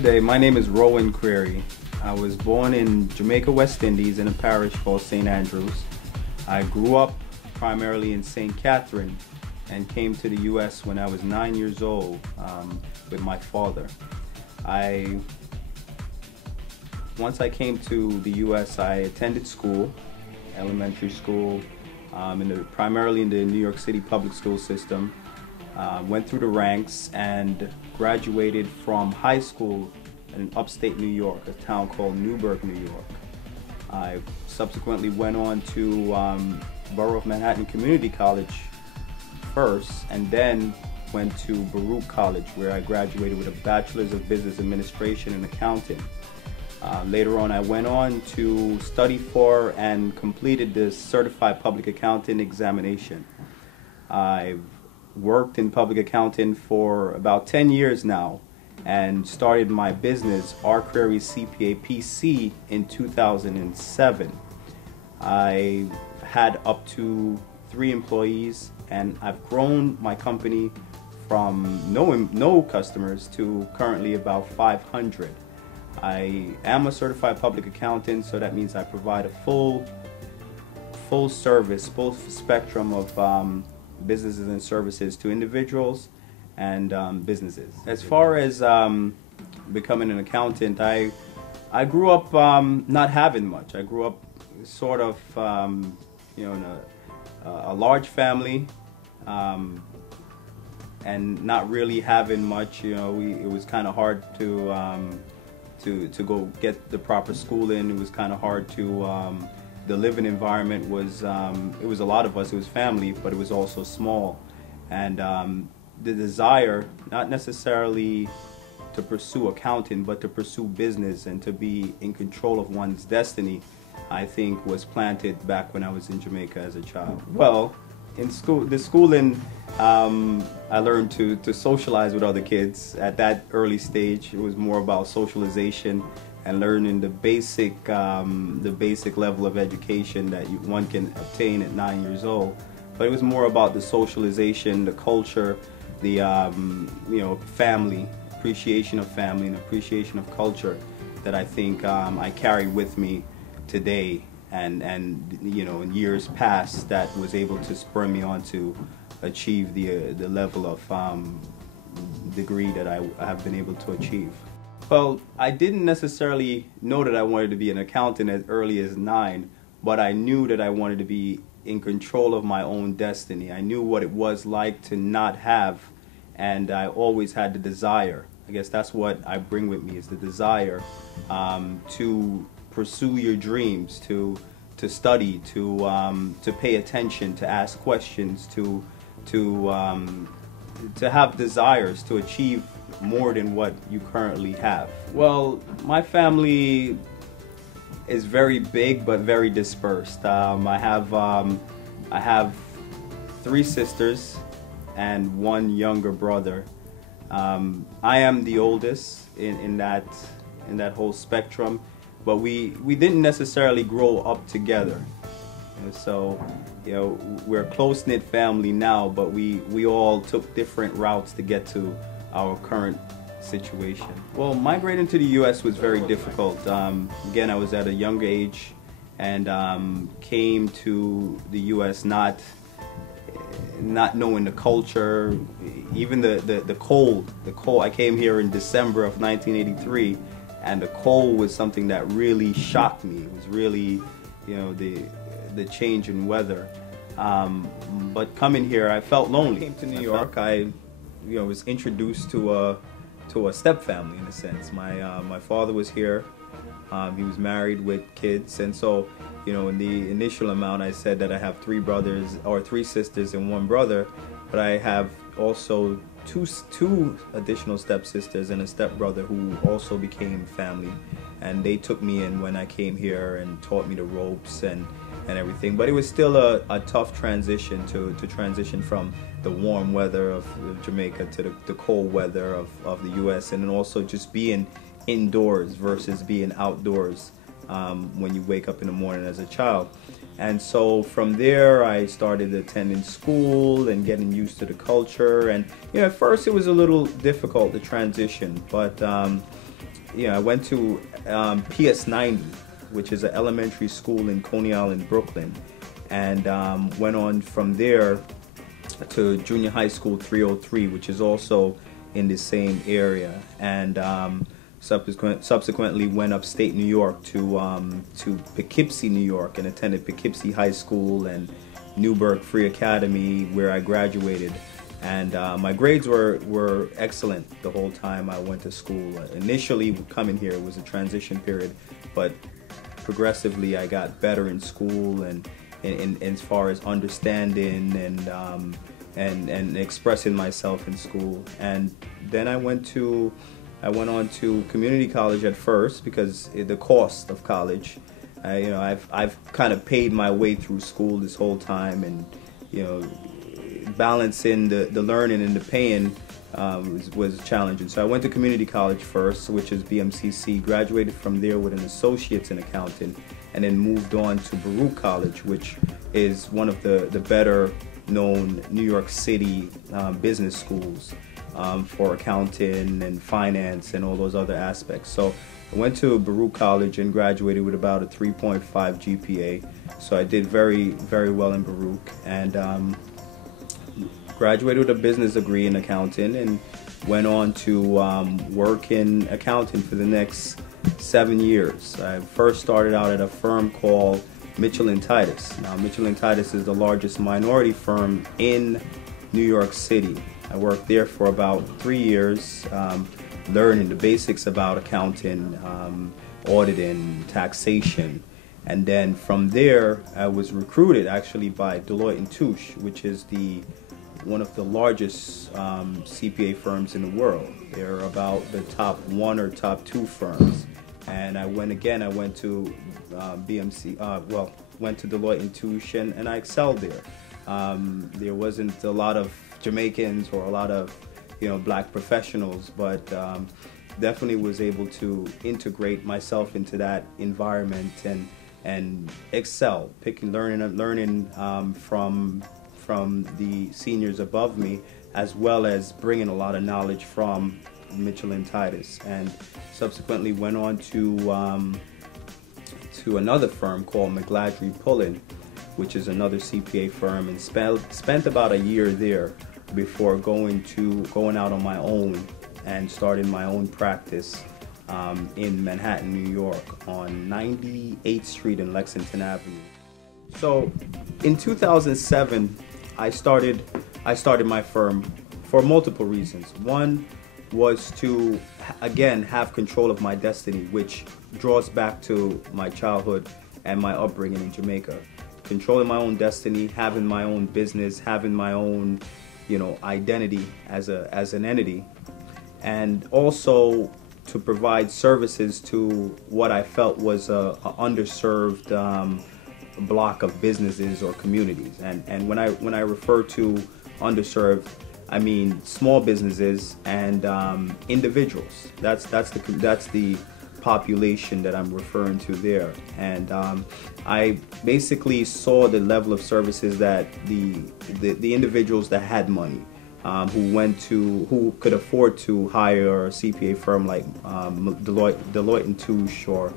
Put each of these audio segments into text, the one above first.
Good day, my name is Rowan Query. I was born in Jamaica, West Indies in a parish called St. Andrews. I grew up primarily in St. Catherine and came to the U.S. when I was 9 years old with my father. Once I came to the U.S., I attended school, elementary school, primarily in the New York City public school system. Went through the ranks and graduated from high school in upstate New York, a town called Newburgh, New York. I subsequently went on to Borough of Manhattan Community College first, and then went to Baruch College, where I graduated with a Bachelor's of Business Administration and Accounting. Later on, I went on to study for and completed the Certified Public Accountant examination. I've worked in public accounting for about 10 years now and started my business, R. Query CPA PC, in 2007. I had up to 3 employees, and I've grown my company from no customers to currently about 500. I am a certified public accountant, so that means I provide a full service, full spectrum of businesses and services to individuals and businesses. As far as becoming an accountant, I grew up not having much. I grew up sort of in a large family and not really having much. It was kind of hard to go get the proper schooling. It was kind of hard to the living environment was it was a lot of us. It was family, but it was also small, and the desire not necessarily to pursue accounting, but to pursue business and to be in control of one's destiny, I think was planted back when I was in Jamaica as a child. Well, in school, the schooling, I learned to socialize with other kids. At that early stage, it was more about socialization and learning the basic level of education that one can obtain at 9 years old. But it was more about the socialization, the culture, the family, appreciation of family and appreciation of culture that I think I carry with me today, and in years past that was able to spur me on to achieve the level of degree that I have been able to achieve. Well, I didn't necessarily know that I wanted to be an accountant as early as 9, but I knew that I wanted to be in control of my own destiny. I knew what it was like to not have, and I always had the desire. I guess that's what I bring with me, is the desire to pursue your dreams, to study, to pay attention, to ask questions, to have desires to achieve more than what you currently have. Well, my family is very big but very dispersed. I have 3 sisters and 1 younger brother. I am the oldest in that whole spectrum, but we didn't necessarily grow up together. So we're a close-knit family now, but we all took different routes to get to our current situation. Well, migrating to the U.S. was very difficult. Again, I was at a young age and came to the U.S. not knowing the culture, even the cold. I came here in December of 1983, and the cold was something that really shocked me. It was really, the change in weather. But coming here, I felt lonely. I came to New York. I was introduced to a step family in a sense. My father was here. He was married with kids, and so in the initial amount I said that I have 3 sisters and 1 brother, but I have also two additional stepsisters and a stepbrother who also became family, and they took me in when I came here and taught me the ropes and everything. But it was still a tough transition to transition from the warm weather of Jamaica to the cold weather of the US, and then also just being indoors versus being outdoors when you wake up in the morning as a child. And so from there I started attending school and getting used to the culture, and at first it was a little difficult to transition, but I went to PS 90, which is an elementary school in Coney Island, Brooklyn, and went on from there to Junior High School 303, which is also in the same area, and subsequently went upstate New York to Poughkeepsie, New York, and attended Poughkeepsie High School and Newburgh Free Academy, where I graduated. And my grades were excellent the whole time I went to school. Initially coming here, it was a transition period, but progressively I got better in school and as far as understanding and expressing myself in school. And then I went on to community college at first because the cost of college. I've kind of paid my way through school this whole time, and balancing the learning and the paying was challenging. So I went to community college first, which is BMCC, graduated from there with an associate's in accounting, and then moved on to Baruch College, which is one of the better known New York City business schools for accounting and finance and all those other aspects. So I went to Baruch College and graduated with about a 3.5 GPA. So I did very, very well in Baruch, and graduated with a business degree in accounting, and went on to work in accounting for the next 7 years. I first started out at a firm called Mitchell & Titus. Now, Mitchell & Titus is the largest minority firm in New York City. I worked there for about 3 years, learning the basics about accounting, auditing, taxation. And then from there, I was recruited actually by Deloitte & Touche, which is one of the largest CPA firms in the world. They're about the top 1 or top 2 firms. And I went to went to Deloitte & Touche, and I excelled there. There wasn't a lot of Jamaicans or a lot of black professionals, but definitely was able to integrate myself into that environment and excel, learning from the seniors above me, as well as bringing a lot of knowledge from Mitchell & Titus, and subsequently went on to another firm called McGladrey Pullen, which is another CPA firm, and spent about a year there before going out on my own and starting my own practice in Manhattan, New York, on 98th Street and Lexington Avenue. So in 2007, I started my firm for multiple reasons. One was to, again, have control of my destiny, which draws back to my childhood and my upbringing in Jamaica. Controlling my own destiny, having my own business, having my own, identity as an entity, and also to provide services to what I felt was a underserved block of businesses or communities. And when I refer to underserved, I mean small businesses and individuals. That's the population that I'm referring to there. And I basically saw the level of services that the individuals that had money, who could afford to hire a CPA firm like Deloitte & Touche or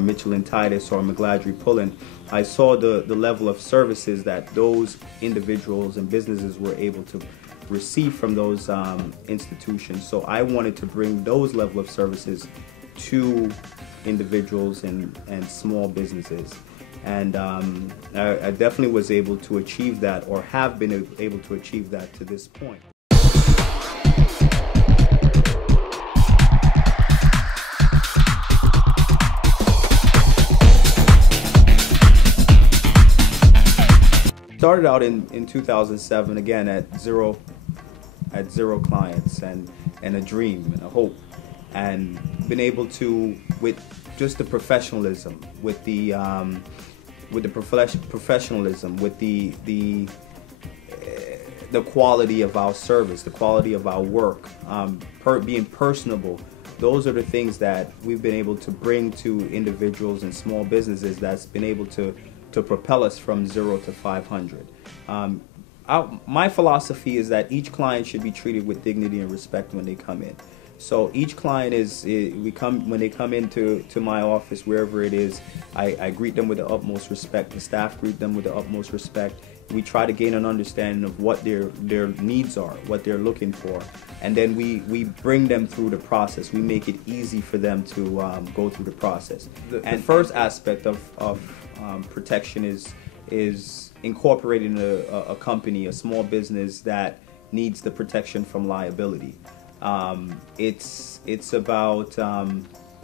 Mitchell & Titus or McGladrey Pullen. I saw the level of services that those individuals and businesses were able to receive from those institutions. So I wanted to bring those level of services to individuals and small businesses. And I definitely was able to achieve that, or have been able to achieve that to this point. Started out in 2007, again at zero clients and a dream and a hope, and been able to, with just the professionalism, with the professionalism, with the quality of our service, the quality of our work, being personable. Those are the things that we've been able to bring to individuals and small businesses that's been able to propel us from 0 to 500. My philosophy is that each client should be treated with dignity and respect when they come in. So each client when they come into my office, wherever it is, I greet them with the utmost respect. The staff greet them with the utmost respect. We try to gain an understanding of what their needs are, what they're looking for, and then we bring them through the process. We make it easy for them to go through the process. The first aspect of protection is incorporating a company, a small business that needs the protection from liability. It's about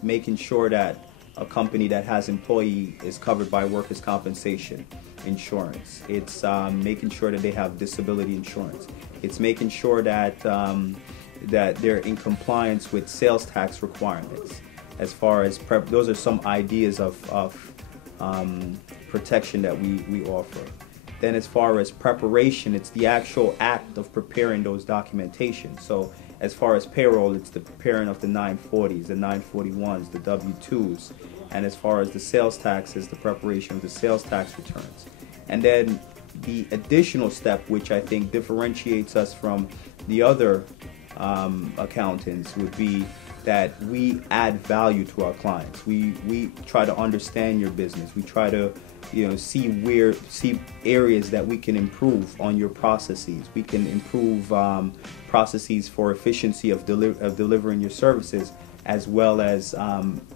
making sure that a company that has employee is covered by workers' compensation insurance. It's making sure that they have disability insurance. It's making sure that that they're in compliance with sales tax requirements. As far as those are some ideas of protection that we offer. Then as far as preparation, it's the actual act of preparing those documentation. So as far as payroll, it's the preparing of the 940s, the 941s, the W-2s. And as far as the sales taxes, the preparation of the sales tax returns. And then the additional step, which I think differentiates us from the other accountants, would be that we add value to our clients. We try to understand your business. We try to see areas that we can improve on your processes. We can improve processes for efficiency of delivering your services, as well as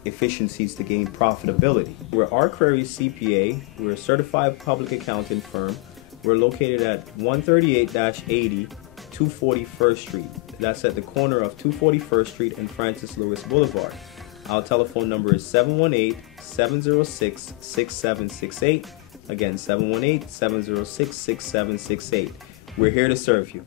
efficiencies to gain profitability. We're R. Crary CPA. We're a certified public accounting firm. We're located at 138-80 241st Street. That's at the corner of 241st Street and Francis Lewis Boulevard. Our telephone number is 718-706-6768. Again, 718-706-6768. We're here to serve you.